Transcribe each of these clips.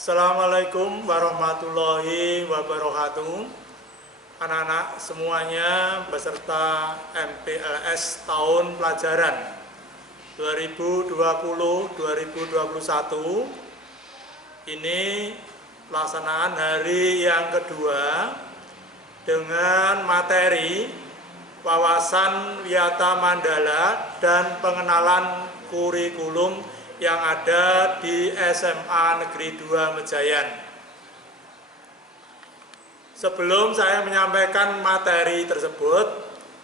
Assalamualaikum warahmatullahi wabarakatuh. Anak-anak semuanya beserta MPLS tahun pelajaran 2020-2021. Ini pelaksanaan hari yang kedua dengan materi wawasan Wiyata Mandala dan pengenalan kurikulum yang ada di SMA Negeri 2 Mejayan. Sebelum saya menyampaikan materi tersebut,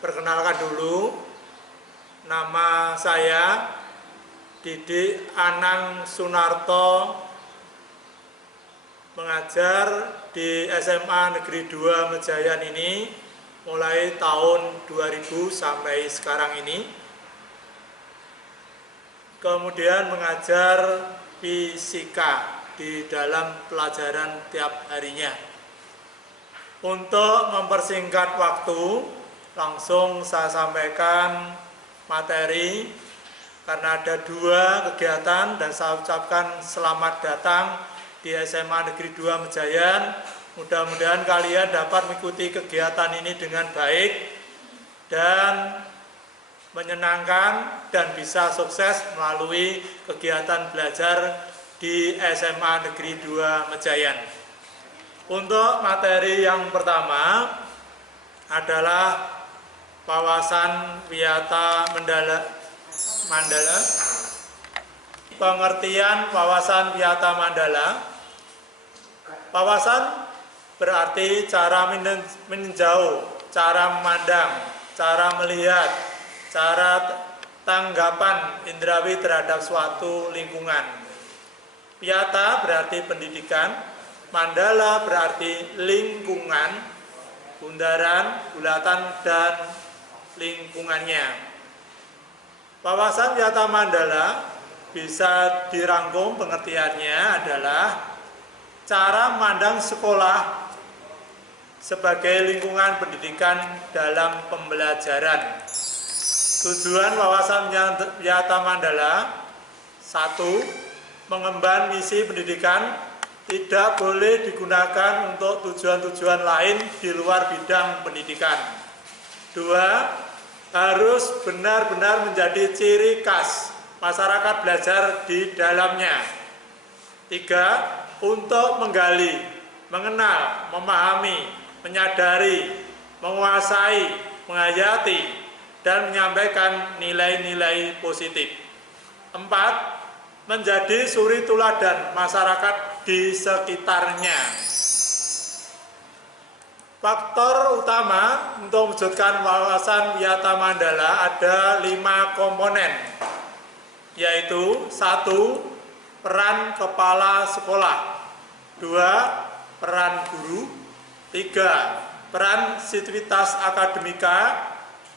perkenalkan dulu, nama saya Didik Anang Sunarto, mengajar di SMA Negeri 2 Mejayan ini mulai tahun 2000 sampai sekarang ini. Kemudian mengajar fisika di dalam pelajaran tiap harinya. Untuk mempersingkat waktu, langsung saya sampaikan materi karena ada dua kegiatan dan saya ucapkan selamat datang di SMA Negeri 2 Mejayan. Mudah-mudahan kalian dapat mengikuti kegiatan ini dengan baik dan menyenangkan dan bisa sukses melalui kegiatan belajar di SMA Negeri 2 Mejayan. Untuk materi yang pertama adalah wawasan Wiyata Mandala. Pengertian wawasan Wiyata Mandala. Wawasan berarti cara meninjau, cara memandang, cara melihat, cara tanggapan indrawi terhadap suatu lingkungan. Wiyata berarti pendidikan, mandala berarti lingkungan, bundaran, bulatan, dan lingkungannya. Wawasan Wiyata Mandala bisa dirangkum pengertiannya adalah cara memandang sekolah sebagai lingkungan pendidikan dalam pembelajaran. Tujuan wawasan Wiyata Mandala: 1. Mengemban misi pendidikan, tidak boleh digunakan untuk tujuan-tujuan lain di luar bidang pendidikan. 2. Harus benar-benar menjadi ciri khas masyarakat belajar di dalamnya. 3. Untuk menggali, mengenal, memahami, menyadari, menguasai, menghayati, dan menyampaikan nilai-nilai positif. 4. Menjadi suri teladan masyarakat di sekitarnya. Faktor utama untuk mewujudkan wawasan Wiyata Mandala ada 5 komponen, yaitu 1. Peran kepala sekolah, 2. Peran guru, 3. Peran sivitas akademika,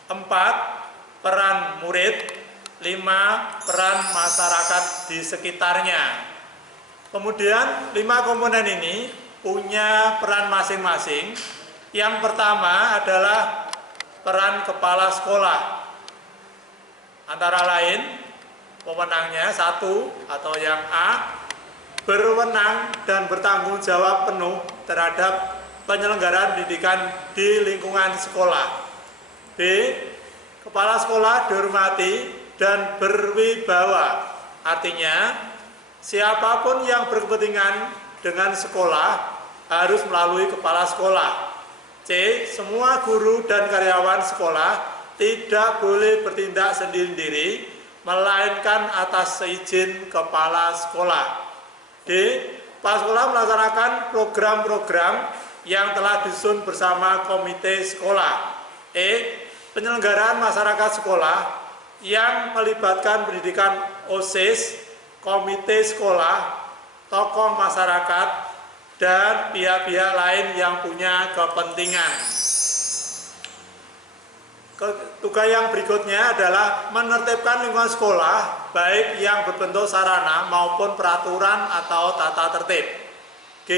4. Peran murid, 5. Peran masyarakat di sekitarnya. Kemudian 5 komponen ini punya peran masing-masing. Yang pertama adalah peran kepala sekolah. Antara lain pemenangnya 1 atau yang A, berwenang dan bertanggung jawab penuh terhadap penyelenggaraan pendidikan di lingkungan sekolah. B. Kepala sekolah dihormati dan berwibawa. Artinya, siapapun yang berkepentingan dengan sekolah harus melalui kepala sekolah. C. Semua guru dan karyawan sekolah tidak boleh bertindak sendiri-sendiri, melainkan atas seizin kepala sekolah. D. Kepala sekolah melaksanakan program-program yang telah disusun bersama komite sekolah. E. Penyelenggaraan masyarakat sekolah yang melibatkan pendidikan OSIS, komite sekolah, tokoh masyarakat, dan pihak-pihak lain yang punya kepentingan. Tugas yang berikutnya adalah menertibkan lingkungan sekolah, baik yang berbentuk sarana maupun peraturan atau tata tertib. G.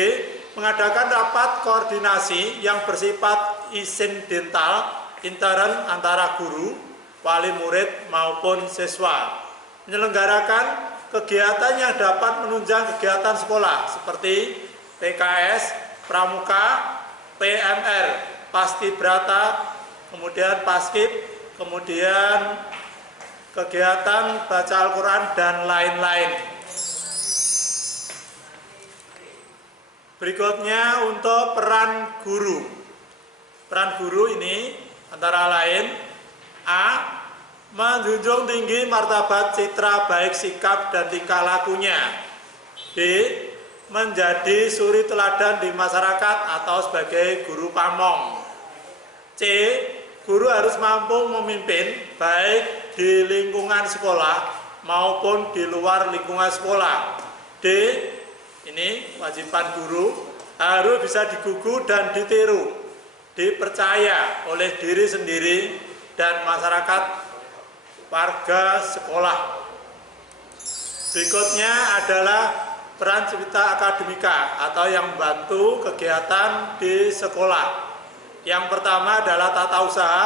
Mengadakan rapat koordinasi yang bersifat insidental intern antara guru, wali murid maupun siswa. Menyelenggarakan kegiatan yang dapat menunjang kegiatan sekolah seperti PKS, Pramuka, PMR, Paskibraka, kemudian Paskib, kemudian kegiatan baca Al-Quran dan lain-lain. Berikutnya untuk peran guru. Peran guru ini antara lain A. Menjunjung tinggi martabat citra baik sikap dan tingkah lakunya. B. Menjadi suri teladan di masyarakat atau sebagai guru pamong. C. Guru harus mampu memimpin baik di lingkungan sekolah maupun di luar lingkungan sekolah. D. Ini kewajiban guru harus bisa digugu dan ditiru, dipercaya oleh diri sendiri dan masyarakat warga sekolah. Berikutnya adalah peran cipta akademika atau yang membantu kegiatan di sekolah. Yang pertama adalah tata usaha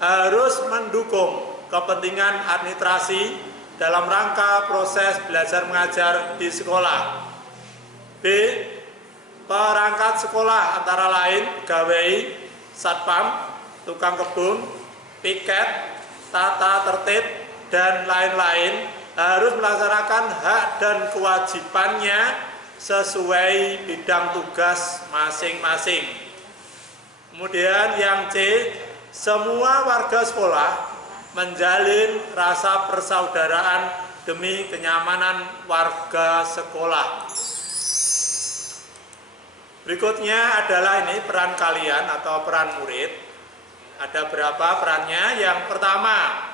harus mendukung kepentingan administrasi dalam rangka proses belajar mengajar di sekolah. B. Perangkat sekolah antara lain gawai, satpam, tukang kebun, piket, tata tertib, dan lain-lain harus melaksanakan hak dan kewajibannya sesuai bidang tugas masing-masing. Kemudian yang C, semua warga sekolah menjalin rasa persaudaraan demi kenyamanan warga sekolah. Berikutnya adalah ini peran kalian atau peran murid. Ada berapa perannya? Yang pertama,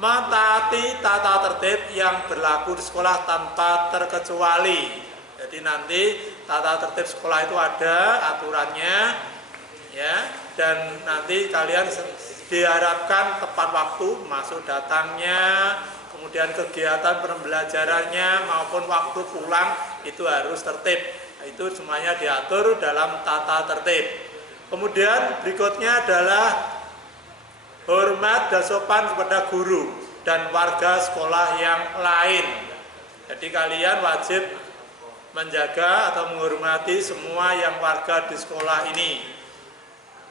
mentaati tata tertib yang berlaku di sekolah tanpa terkecuali. Jadi nanti tata tertib sekolah itu ada aturannya, ya, dan nanti kalian diharapkan tepat waktu masuk datangnya, kemudian kegiatan pembelajarannya maupun waktu pulang itu harus tertib. Itu semuanya diatur dalam tata tertib. Kemudian berikutnya adalah hormat dan sopan kepada guru dan warga sekolah yang lain. Jadi kalian wajib menjaga atau menghormati semua yang warga di sekolah ini.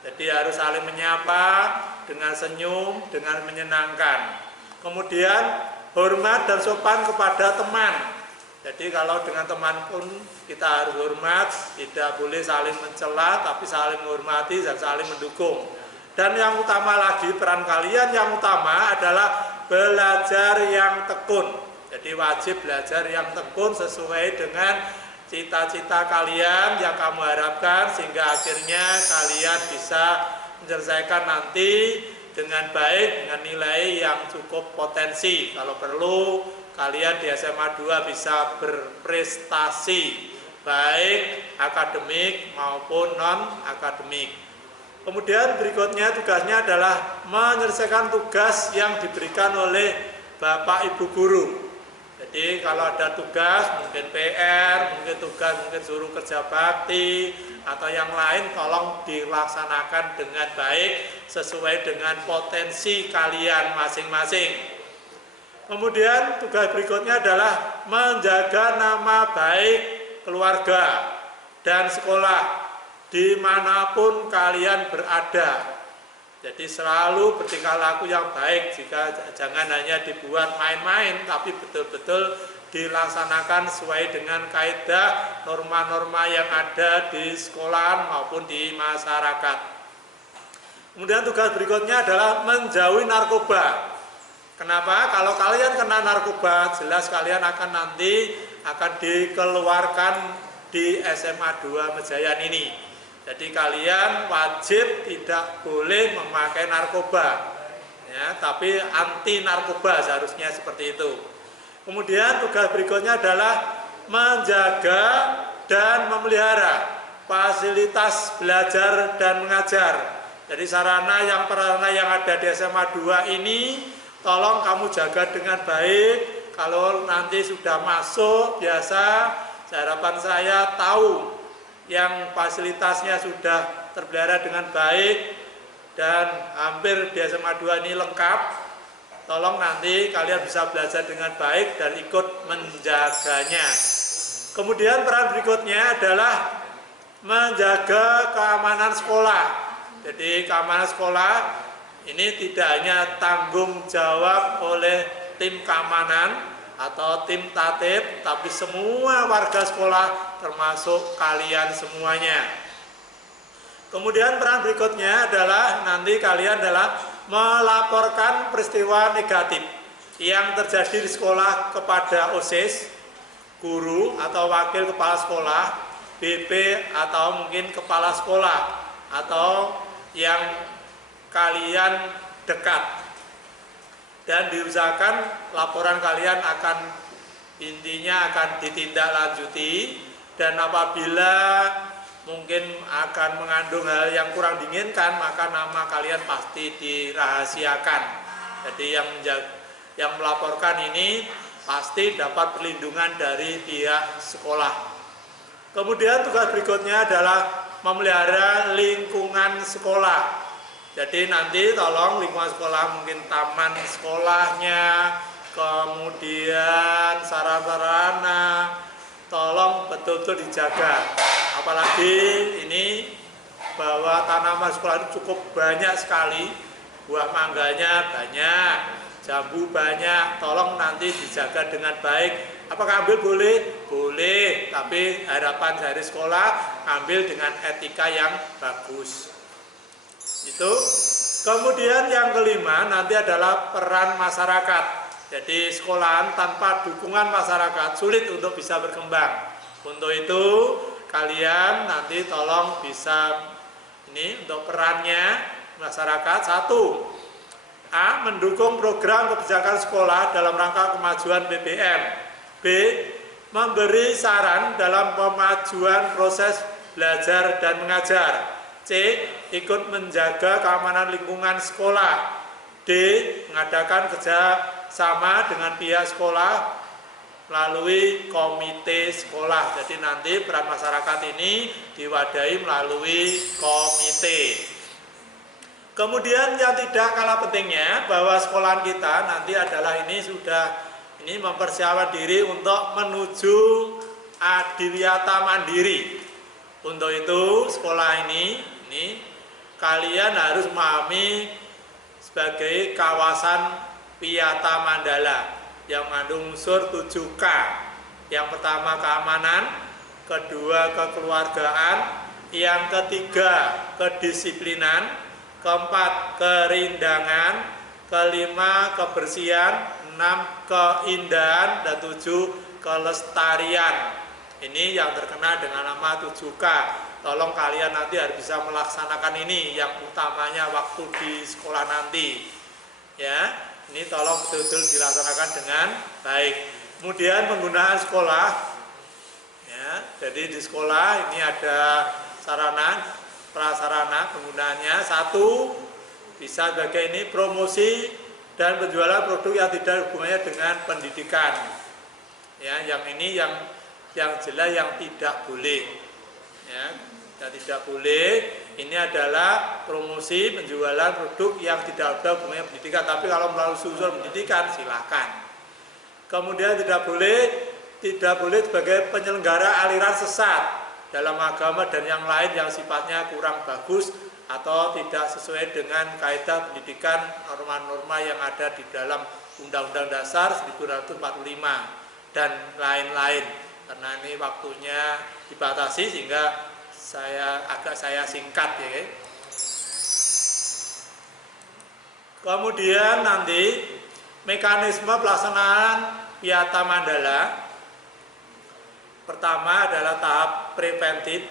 Jadi harus saling menyapa dengan senyum, dengan menyenangkan. Kemudian hormat dan sopan kepada teman. Jadi kalau dengan teman pun kita harus hormat, tidak boleh saling mencela, tapi saling menghormati dan saling mendukung. Dan yang utama lagi, peran kalian yang utama adalah belajar yang tekun. Jadi wajib belajar yang tekun sesuai dengan cita-cita kalian yang kamu harapkan, sehingga akhirnya kalian bisa menyelesaikan nanti dengan baik, dengan nilai yang cukup potensi. Kalau perlu, kalian di SMA 2 bisa berprestasi, baik akademik maupun non-akademik. Kemudian berikutnya tugasnya adalah menyelesaikan tugas yang diberikan oleh Bapak Ibu Guru. Jadi kalau ada tugas, mungkin PR, mungkin tugas, mungkin suruh kerja bakti, atau yang lain tolong dilaksanakan dengan baik sesuai dengan potensi kalian masing-masing. Kemudian tugas berikutnya adalah menjaga nama baik keluarga dan sekolah dimanapun kalian berada. Jadi selalu bertingkah laku yang baik, jika jangan hanya dibuat main-main, tapi betul-betul dilaksanakan sesuai dengan kaidah norma-norma yang ada di sekolah maupun di masyarakat. Kemudian tugas berikutnya adalah menjauhi narkoba. Kenapa? Kalau kalian kena narkoba, jelas kalian nanti akan dikeluarkan di SMA 2 Mejayan ini. Jadi kalian wajib tidak boleh memakai narkoba, ya, tapi anti narkoba seharusnya seperti itu. Kemudian tugas berikutnya adalah menjaga dan memelihara fasilitas belajar dan mengajar. Jadi sarana yang ada di SMA 2 ini tolong kamu jaga dengan baik. Kalau nanti sudah masuk, biasa harapan saya tahu yang fasilitasnya sudah terpelihara dengan baik dan hampir di SMA 2 ini lengkap. tolong nanti kalian bisa belajar dengan baik dan ikut menjaganya. Kemudian peran berikutnya adalah menjaga keamanan sekolah. Jadi keamanan sekolah ini tidak hanya tanggung jawab oleh tim keamanan atau tim tatib, tapi semua warga sekolah termasuk kalian semuanya. Kemudian peran berikutnya adalah nanti kalian adalah melaporkan peristiwa negatif yang terjadi di sekolah kepada OSIS, guru atau wakil kepala sekolah, BP atau mungkin kepala sekolah atau yang kalian dekat. Dan diusahakan laporan kalian intinya akan ditindaklanjuti, dan apabila mungkin akan mengandung hal yang kurang diinginkan, maka nama kalian pasti dirahasiakan. Jadi yang melaporkan ini pasti dapat perlindungan dari pihak sekolah. Kemudian tugas berikutnya adalah memelihara lingkungan sekolah. Jadi nanti tolong lingkungan sekolah, mungkin taman sekolahnya, kemudian sarana-sarana, tolong betul-betul dijaga. Apalagi ini bahwa tanaman sekolah itu cukup banyak sekali, buah mangganya banyak, jambu banyak, tolong nanti dijaga dengan baik. Apakah ambil boleh? Boleh, tapi harapan dari sekolah ambil dengan etika yang bagus. Itu. Kemudian yang kelima nanti adalah peran masyarakat. Jadi sekolahan tanpa dukungan masyarakat sulit untuk bisa berkembang. Untuk itu kalian nanti tolong bisa ini untuk perannya masyarakat. 1. A. Mendukung program kebijakan sekolah dalam rangka kemajuan PBM. B. Memberi saran dalam pemajuan proses belajar dan mengajar. C. Ikut menjaga keamanan lingkungan sekolah. D. Mengadakan kerjasama dengan pihak sekolah melalui komite sekolah. Jadi nanti peran masyarakat ini diwadahi melalui komite. Kemudian yang tidak kalah pentingnya bahwa sekolahan kita nanti adalah ini mempersiapkan diri untuk menuju adiwiyata mandiri. Untuk itu sekolah ini kalian harus memahami sebagai kawasan Wiyata Mandala yang mengandung unsur 7K. Yang pertama keamanan, kedua kekeluargaan, yang ketiga kedisiplinan, keempat kerindangan, kelima kebersihan, 6 keindahan, dan 7 kelestarian. Ini yang terkena dengan nama 7K. Tolong kalian nanti harus bisa melaksanakan ini, yang utamanya waktu di sekolah nanti. Ya, ini tolong betul-betul dilaksanakan dengan baik. Kemudian penggunaan sekolah. Ya, jadi di sekolah ini ada sarana, prasarana penggunaannya. 1, bisa sebagai ini promosi dan penjualan produk yang tidak hubungannya dengan pendidikan. Ya, yang ini yang jelas yang tidak boleh. Ya, yang tidak boleh ini adalah promosi penjualan produk yang tidak ada hubungannya pendidikan. Tapi kalau melalui unsur pendidikan silakan. Kemudian tidak boleh sebagai penyelenggara aliran sesat dalam agama dan yang lain yang sifatnya kurang bagus atau tidak sesuai dengan kaidah pendidikan, norma-norma yang ada di dalam Undang-Undang Dasar 1945 dan lain-lain. Karena ini waktunya dibatasi sehingga saya singkat ya. Kemudian nanti mekanisme pelaksanaan Wiyata Mandala. Pertama adalah tahap preventif.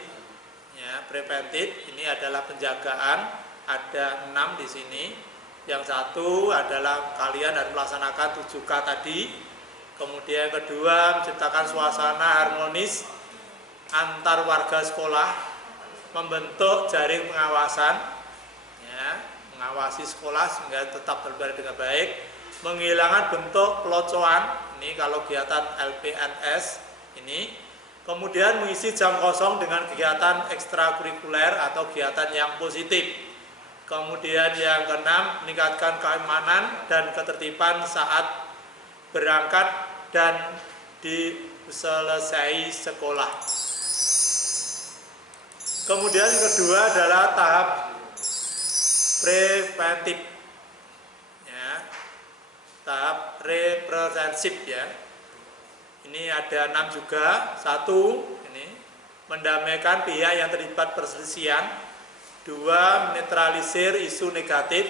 Ya, preventif ini adalah penjagaan, ada 6 di sini. Yang 1 adalah kalian harus melaksanakan 7K tadi. Kemudian kedua, menciptakan suasana harmonis antar warga sekolah, membentuk jaring pengawasan, ya, mengawasi sekolah sehingga tetap berjalan dengan baik, menghilangkan bentuk pelocoan, ini kalau kegiatan LPNS ini, kemudian mengisi jam kosong dengan kegiatan ekstrakurikuler atau kegiatan yang positif, Kemudian yang keenam, meningkatkan keamanan dan ketertiban saat berangkat dan selesai sekolah. Kemudian yang kedua adalah tahap preventif, ya, tahap representatif, ya. Ini ada 6 juga. 1, ini mendamaikan pihak yang terlibat perselisihan. 2, menetralisir isu negatif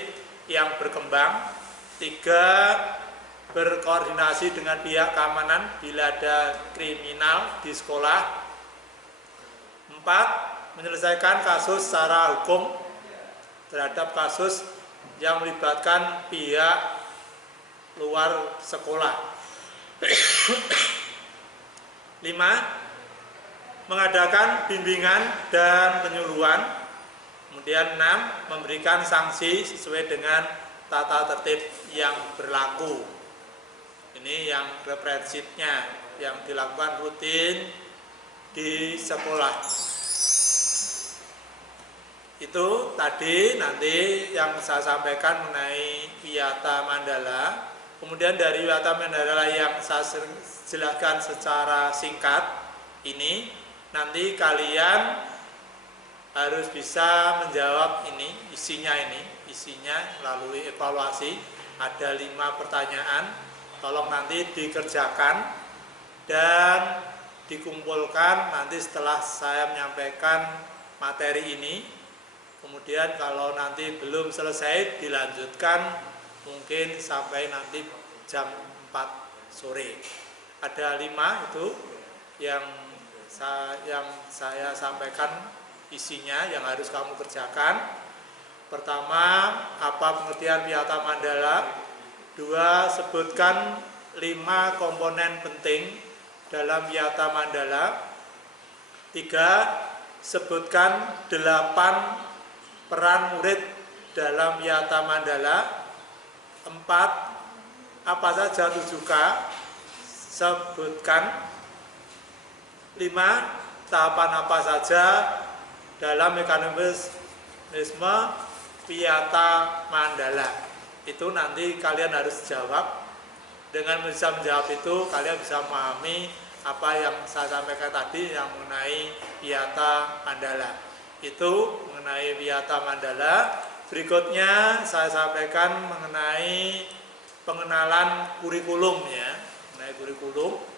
yang berkembang. 3, berkoordinasi dengan pihak keamanan bila ada kriminal di sekolah. 4, menyelesaikan kasus secara hukum terhadap kasus yang melibatkan pihak luar sekolah. 5, mengadakan bimbingan dan penyuluhan. Kemudian 6, memberikan sanksi sesuai dengan tata tertib yang berlaku. Ini yang represifnya, yang dilakukan rutin di sekolah. Itu tadi nanti yang saya sampaikan mengenai Wiyata Mandala. Kemudian dari Wiyata Mandala yang saya jelaskan secara singkat ini, nanti kalian harus bisa menjawab isinya melalui evaluasi. Ada 5 pertanyaan, tolong nanti dikerjakan dan dikumpulkan nanti setelah saya menyampaikan materi ini. Kemudian kalau nanti belum selesai, dilanjutkan mungkin sampai nanti jam 4 sore. Ada 5 itu yang saya sampaikan isinya yang harus kamu kerjakan. Pertama, apa pengertian Wiyata Mandala? 2, sebutkan 5 komponen penting dalam Wiyata Mandala. 3, sebutkan 8 peran murid dalam Wiyata Mandala. 4, apa saja 7K? Sebutkan. 5, tahapan apa saja dalam mekanisme Wiyata Mandala. Itu nanti kalian harus jawab. Dengan bisa menjawab itu, kalian bisa memahami apa yang saya sampaikan tadi yang mengenai Wiyata Mandala. Itu mengenai Wiyata Mandala. Berikutnya saya sampaikan mengenai pengenalan kurikulum, ya. Mengenai kurikulum.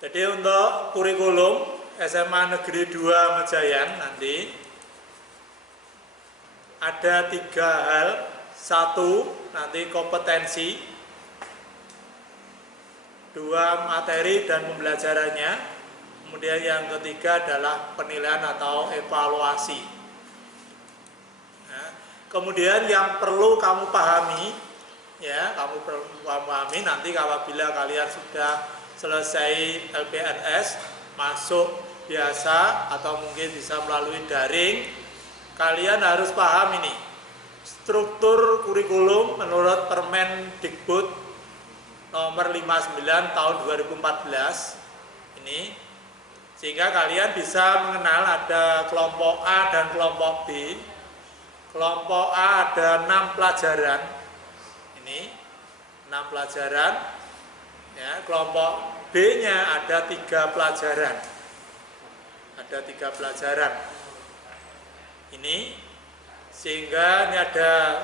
Jadi untuk kurikulum SMA Negeri 2 Mejayan nanti ada 3 hal. 1, nanti kompetensi. 2, materi dan pembelajarannya. Kemudian yang ketiga adalah penilaian atau evaluasi. Nah, kemudian yang perlu kamu pahami, ya, kamu perlu pahami nanti apabila kalian sudah selesai LPNS, masuk biasa atau mungkin bisa melalui daring, kalian harus paham ini struktur kurikulum menurut Permendikbud nomor 59 tahun 2014 ini, sehingga kalian bisa mengenal ada kelompok A dan kelompok B. Kelompok A ada 6 pelajaran, ini 6 pelajaran. Ya, kelompok B-nya ada 3 pelajaran. Ada 3 pelajaran. Ini sehingga ini ada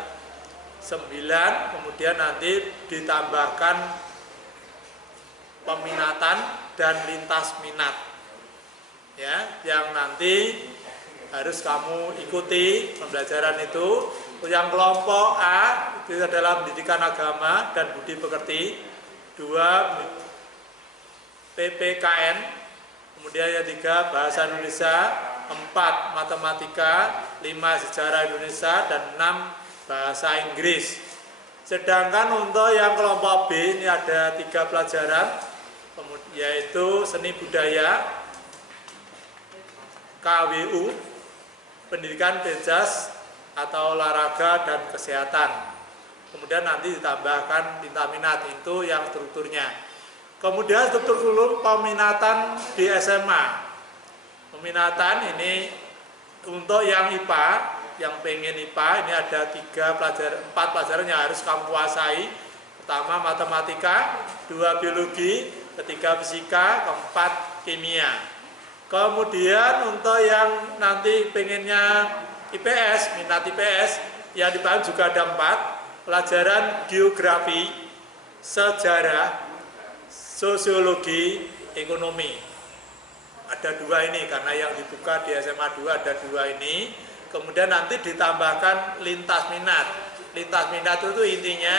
9, kemudian nanti ditambahkan peminatan dan lintas minat. Ya, yang nanti harus kamu ikuti pembelajaran itu. Yang kelompok A itu adalah pendidikan agama dan budi pekerti. 2, PPKN, kemudian yang 3, bahasa Indonesia, 4, matematika, 5, sejarah Indonesia, dan 6, bahasa Inggris. Sedangkan untuk yang kelompok B ini ada 3 pelajaran, yaitu seni budaya, KWU, pendidikan bebas atau olahraga dan kesehatan. kemudian nanti ditambahkan tinta minat, itu yang strukturnya. Kemudian struktur kurikulum peminatan di SMA. Peminatan ini untuk yang IPA, yang pengen IPA, ini ada 4 pelajaran yang harus kamu kuasai. Pertama matematika, 2 biologi, 3 fisika, 4 kimia. Kemudian untuk yang nanti pengennya IPS, minat IPS, yang dibahas juga ada 4, pelajaran geografi, sejarah, sosiologi, ekonomi. Ada 2 ini, karena yang dibuka di SMA 2 ada 2 ini. Kemudian nanti ditambahkan lintas minat. Lintas minat itu intinya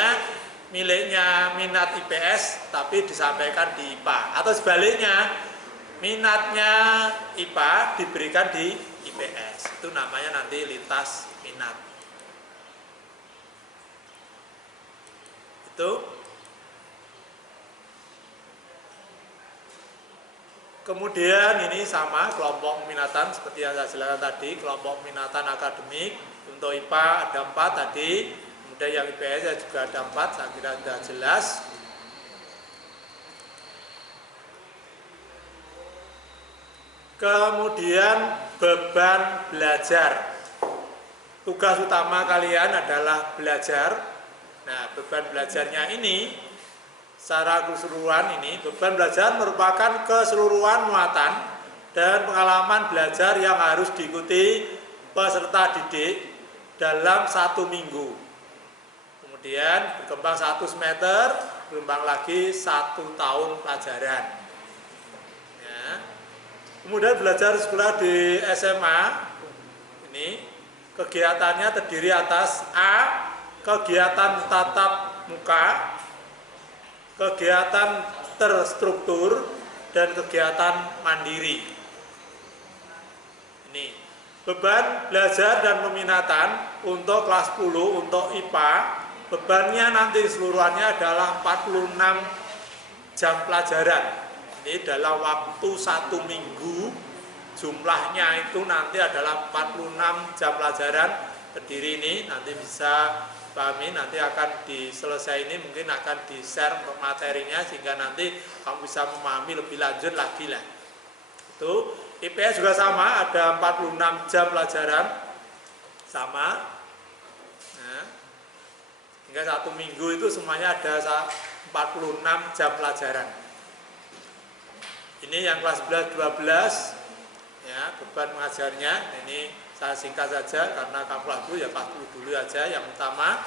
miliknya minat IPS, tapi disampaikan di IPA. Atau sebaliknya, minatnya IPA diberikan di IPS. Itu namanya nanti lintas minat. Itu. Kemudian ini sama kelompok minatan seperti yang saya jelaskan tadi, kelompok minatan akademik. Untuk IPA ada 4 tadi, kemudian yang IPS juga ada 4, saya kira sudah jelas. Kemudian beban belajar. Tugas utama kalian adalah belajar. Nah, beban belajarnya ini secara keseluruhan ini, beban belajar merupakan keseluruhan muatan dan pengalaman belajar yang harus diikuti peserta didik dalam 1 minggu. Kemudian berkembang 1 semester, berkembang lagi 1 tahun pelajaran. Ya. Kemudian belajar sekolah di SMA, ini kegiatannya terdiri atas A, kegiatan tatap muka, kegiatan terstruktur, dan kegiatan mandiri. Ini beban belajar dan peminatan untuk kelas 10 untuk IPA, bebannya nanti keseluruhannya adalah 46 jam pelajaran. Ini dalam waktu 1 minggu, jumlahnya itu nanti adalah 46 jam pelajaran. Terdiri ini nanti bisa pahami, nanti akan diselesai ini, mungkin akan di-share materinya sehingga nanti kamu bisa memahami lebih lanjut lagi lah. Itu IPS juga sama, ada 46 jam pelajaran sama. Nah, hingga 1 minggu itu semuanya ada 46 jam pelajaran. Ini yang kelas 11 12 ya, beban mengajarnya ini saya singkat saja karena kamu dulu ya, dulu aja yang utama.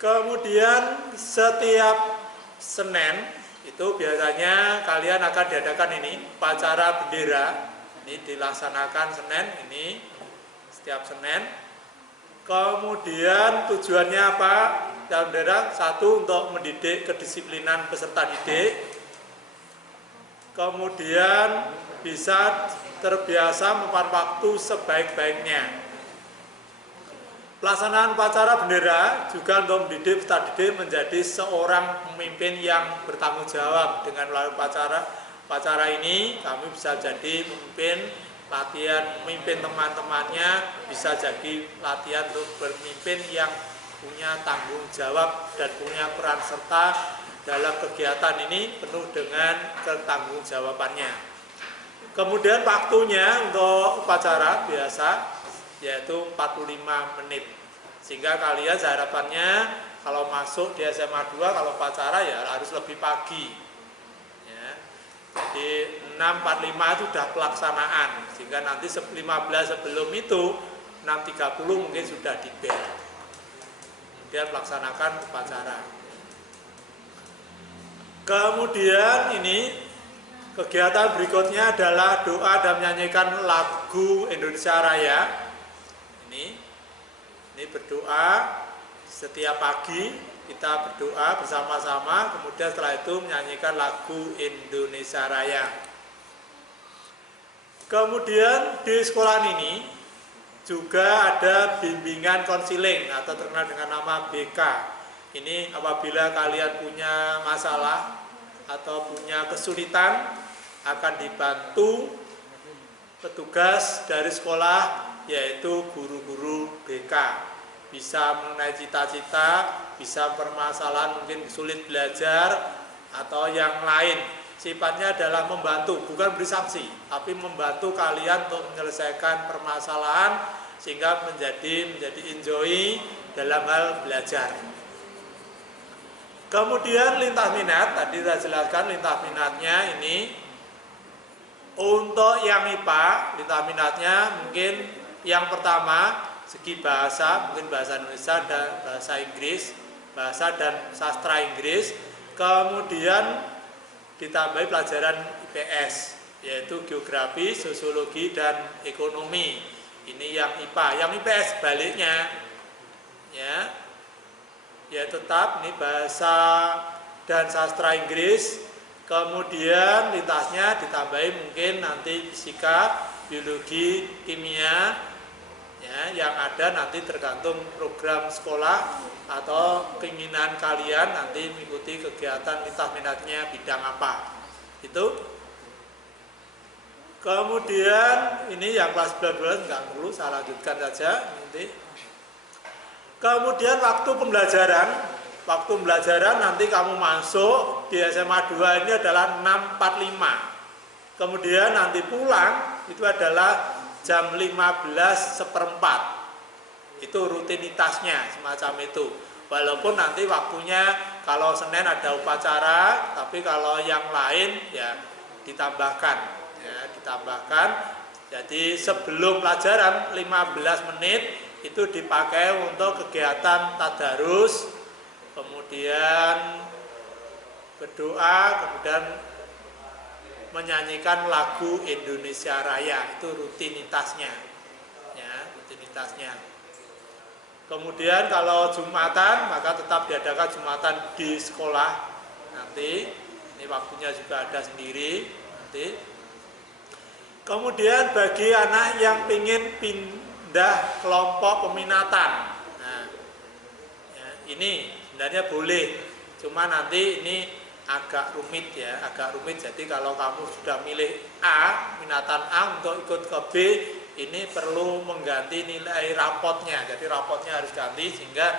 Kemudian setiap Senin itu biasanya kalian akan diadakan ini upacara bendera. Ini dilaksanakan Senin ini setiap Senin. Kemudian tujuannya apa? Bendera 1 untuk mendidik kedisiplinan peserta didik. Kemudian bisa terbiasa memanfaatkan waktu sebaik-baiknya. Pelaksanaan upacara bendera juga untuk mendidik peserta didik menjadi seorang pemimpin yang bertanggung jawab. Dengan melalui upacara ini kami bisa jadi pemimpin, latihan memimpin teman-temannya, bisa jadi latihan untuk berpemimpin yang punya tanggung jawab dan punya peran serta dalam kegiatan ini penuh dengan ketanggung-jawabannya. Kemudian waktunya untuk upacara biasa yaitu 45 menit. Sehingga kalian harapannya kalau masuk di SMA 2 kalau upacara ya harus lebih pagi. Ya. Jadi 6.45 itu sudah pelaksanaan. Sehingga nanti 15 sebelum itu 6.30 mungkin sudah di bel. Kemudian melaksanakan upacara. Kemudian ini kegiatan berikutnya adalah doa dan menyanyikan lagu Indonesia Raya. Ini berdoa setiap pagi, kita berdoa bersama-sama, kemudian setelah itu menyanyikan lagu Indonesia Raya. Kemudian di sekolah ini juga ada bimbingan konseling atau terkenal dengan nama BK. Ini apabila kalian punya masalah atau punya kesulitan akan dibantu petugas dari sekolah yaitu guru-guru BK. bisa mengenai cita-cita, bisa permasalahan mungkin sulit belajar atau yang lain. Sifatnya adalah membantu, bukan beri sanksi, tapi membantu kalian untuk menyelesaikan permasalahan sehingga menjadi enjoy dalam hal belajar. Kemudian lintas minat, tadi saya jelaskan lintas minatnya ini untuk yang IPA, lintas minatnya mungkin yang pertama segi bahasa, mungkin bahasa Indonesia dan bahasa Inggris, bahasa dan sastra Inggris, kemudian ditambahi pelajaran IPS, yaitu geografi, sosiologi, dan ekonomi. Ini yang IPA. Yang IPS baliknya, ya tetap ini bahasa dan sastra Inggris. Kemudian lintasnya ditambahi mungkin nanti fisika, biologi, kimia, ya, yang ada nanti tergantung program sekolah atau keinginan kalian nanti mengikuti kegiatan lintas minatnya bidang apa. Itu. Kemudian ini yang kelas 12 nggak perlu, saya lanjutkan saja nanti. Kemudian waktu pembelajaran nanti kamu masuk di SMA 2 ini adalah 6.45. Kemudian nanti pulang itu adalah jam 15:15. Itu rutinitasnya semacam itu. Walaupun nanti waktunya kalau Senin ada upacara, tapi kalau yang lain ya ditambahkan. Jadi sebelum pelajaran 15 menit itu dipakai untuk kegiatan tadarus, kemudian berdoa, kemudian menyanyikan lagu Indonesia Raya. Itu rutinitasnya, ya, rutinitasnya. Kemudian kalau Jumatan maka tetap diadakan Jumatan di sekolah nanti. Ini waktunya juga ada sendiri nanti. Kemudian bagi anak yang ingin pindah kelompok peminatan, nah, ya, ini sebenarnya boleh. Cuma nanti ini agak rumit ya, agak rumit. Jadi kalau kamu sudah milih A, minatan A untuk ikut ke B, ini perlu mengganti nilai rapotnya. Jadi rapotnya harus ganti sehingga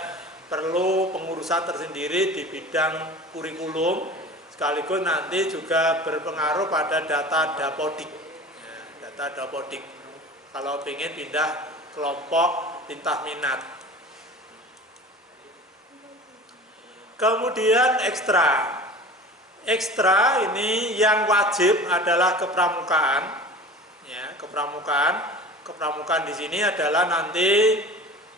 perlu pengurusan tersendiri di bidang kurikulum. Sekaligus nanti juga berpengaruh pada data Dapodik. Ya, data Dapodik. Kalau ingin pindah kelompok lintas minat. Kemudian ekstra. Ekstra ini yang wajib adalah kepramukaan. Ya, kepramukaan di sini adalah nanti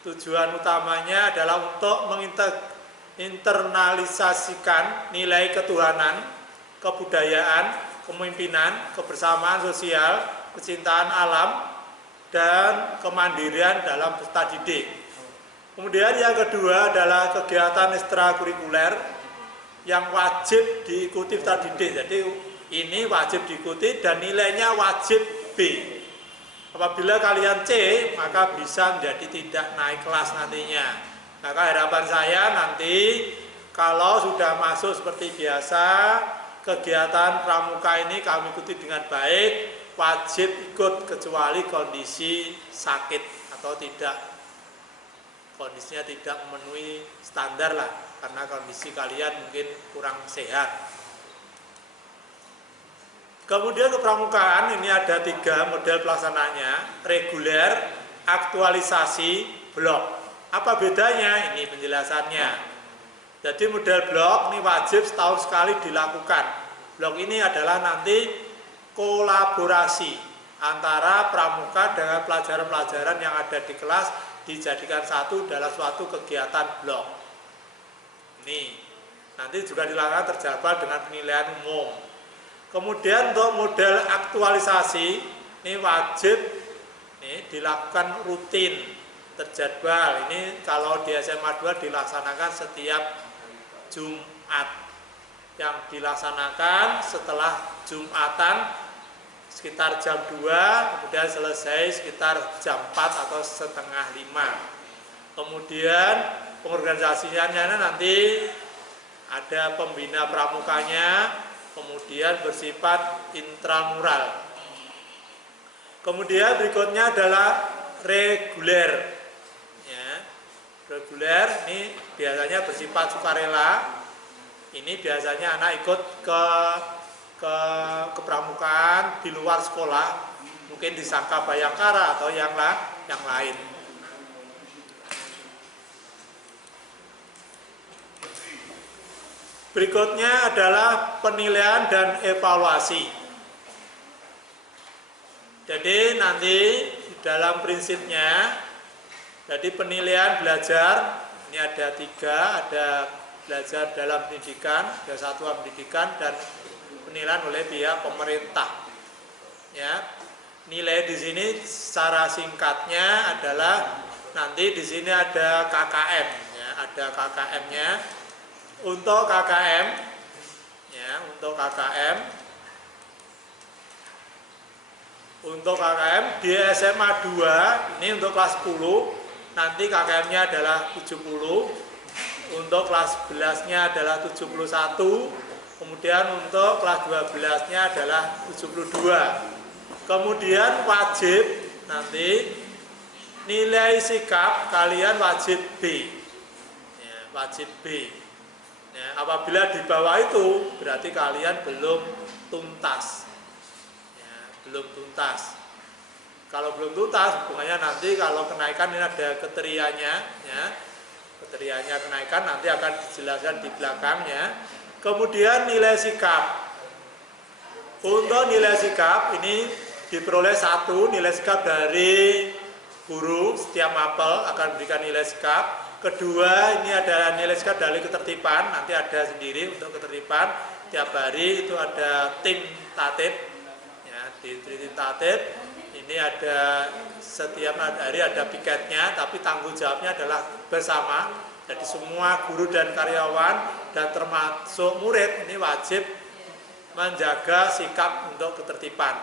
tujuan utamanya adalah untuk menginternalisasikan nilai ketuhanan, kebudayaan, kepemimpinan, kebersamaan sosial, kecintaan alam, dan kemandirian dalam peserta didik. Kemudian yang kedua adalah kegiatan ekstrakurikuler yang wajib diikuti peserta didik. Jadi ini wajib diikuti dan nilainya wajib B. Apabila kalian C, maka bisa menjadi tidak naik kelas nantinya. Maka harapan saya nanti kalau sudah masuk seperti biasa, kegiatan pramuka ini kami ikuti dengan baik, wajib ikut kecuali kondisi sakit atau tidak. Kondisinya tidak memenuhi standar lah, karena kondisi kalian mungkin kurang sehat. Kemudian kepramukaan ini ada 3 model pelaksananya, reguler, aktualisasi, blok. Apa bedanya? Ini penjelasannya. Jadi model blok ini wajib setahun sekali dilakukan. Blok ini adalah nanti kolaborasi antara pramuka dengan pelajaran-pelajaran yang ada di kelas dijadikan satu dalam suatu kegiatan blok. Ini nanti juga dilakukan terjadwal dengan penilaian umum. Kemudian untuk model aktualisasi ini wajib dilakukan rutin terjadwal. Ini kalau di SMA 2 dilaksanakan setiap Jumat. Yang dilaksanakan setelah Jumatan sekitar jam 2, kemudian selesai sekitar jam 4 atau setengah 5. Kemudian pengorganisasiannya nanti ada pembina pramukanya, kemudian bersifat intramural. Kemudian berikutnya adalah reguler. Ya. Reguler ini biasanya bersifat sukarela. Ini biasanya anak ikut ke kepramukaan di luar sekolah, mungkin disangka Bayangkara atau yang lain. Berikutnya adalah penilaian dan evaluasi. Jadi nanti dalam prinsipnya, jadi penilaian belajar ini ada 3, ada belajar dalam pendidikan, ada satuan pendidikan, dan penilaian oleh pihak pemerintah. Ya, nilai di sini secara singkatnya adalah nanti di sini ada KKM, ya, ada KKM-nya. Untuk KKM, ya, untuk KKM di SMA 2 ini untuk kelas 10 nanti KKM-nya adalah 70. Untuk kelas 11-nya adalah 71, kemudian untuk kelas 12-nya adalah 72. Kemudian wajib nanti nilai sikap kalian wajib B. Ya, wajib B. Ya, apabila di bawah itu berarti kalian belum tuntas. Ya, belum tuntas. Kalau belum tuntas, hubungannya nanti kalau kenaikan ini ada kriterianya, ya. Kriterianya kenaikan nanti akan dijelaskan di belakangnya. Kemudian nilai sikap. Untuk nilai sikap ini diperoleh 1 nilai sikap dari guru, setiap mapel akan memberikan nilai sikap. Kedua, ini adalah nilai sikap dari ketertiban, nanti ada sendiri untuk ketertiban. Tiap hari itu ada tim tatib, ya, di tim tatib. Ini ada setiap hari ada piketnya, tapi tanggung jawabnya adalah bersama. Jadi semua guru dan karyawan dan termasuk murid ini wajib menjaga sikap untuk ketertiban.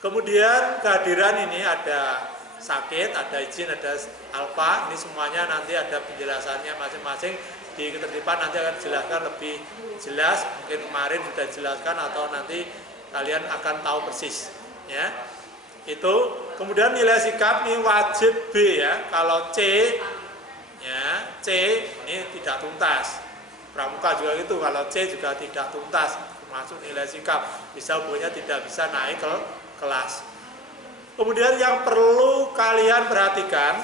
Kemudian kehadiran ini ada sakit, ada izin, ada alfa, ini semuanya nanti ada penjelasannya masing-masing. Di ketertiban nanti akan dijelaskan lebih jelas, mungkin kemarin sudah dijelaskan atau nanti kalian akan tahu persis, ya. Itu. Kemudian nilai sikap ini wajib B, ya. Kalau C, ya, C ini tidak tuntas. Pramuka juga itu, kalau C juga tidak tuntas, termasuk nilai sikap, bisa hubungannya tidak bisa naik ke kelas. Kemudian yang perlu kalian perhatikan,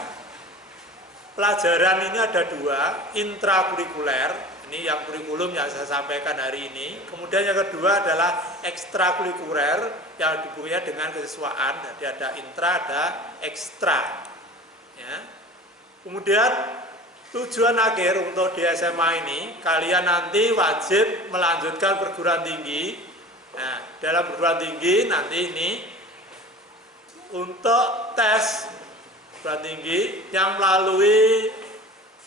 pelajaran ini ada 2, intrakurikuler, ini yang kurikulum yang saya sampaikan hari ini. Kemudian yang kedua adalah ekstrakurikuler yang dihubunginya dengan kesiswaan. Jadi ada intra, ada ekstra. Ya. Kemudian tujuan akhir untuk di SMA ini, kalian nanti wajib melanjutkan perguruan tinggi. Nah, dalam perguruan tinggi nanti ini untuk tes perguruan tinggi yang melalui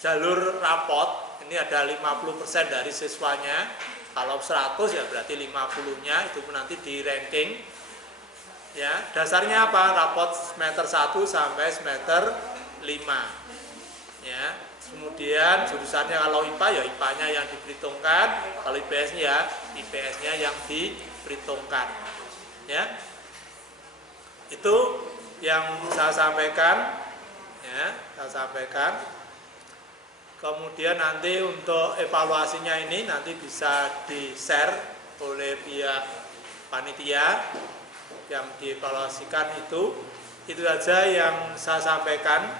jalur rapot, ini ada 50% dari siswanya. Kalau 100 ya berarti 50-nya itu nanti di ranking. Ya, dasarnya apa? Rapot semester 1 sampai semester 5. Ya, kemudian jurusannya kalau IPA ya IPA-nya yang diperhitungkan, kalau IPS-nya ya IPS-nya yang diperhitungkan. Ya. Itu yang saya sampaikan, ya, saya sampaikan. Kemudian nanti untuk evaluasinya ini nanti bisa di-share oleh pihak panitia yang dievaluasikan itu. Itu saja yang saya sampaikan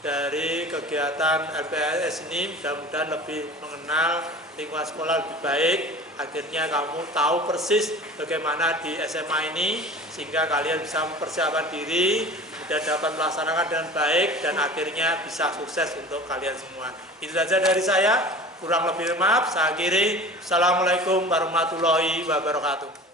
dari kegiatan LPS ini. Mudah-mudahan lebih mengenal lingkungan sekolah lebih baik. Akhirnya kamu tahu persis bagaimana di SMA ini, sehingga kalian bisa mempersiapkan diri dan dapat melaksanakan dengan baik, dan akhirnya bisa sukses untuk kalian semua. Itu saja dari saya, kurang lebih maaf, saya akhiri. Assalamualaikum warahmatullahi wabarakatuh.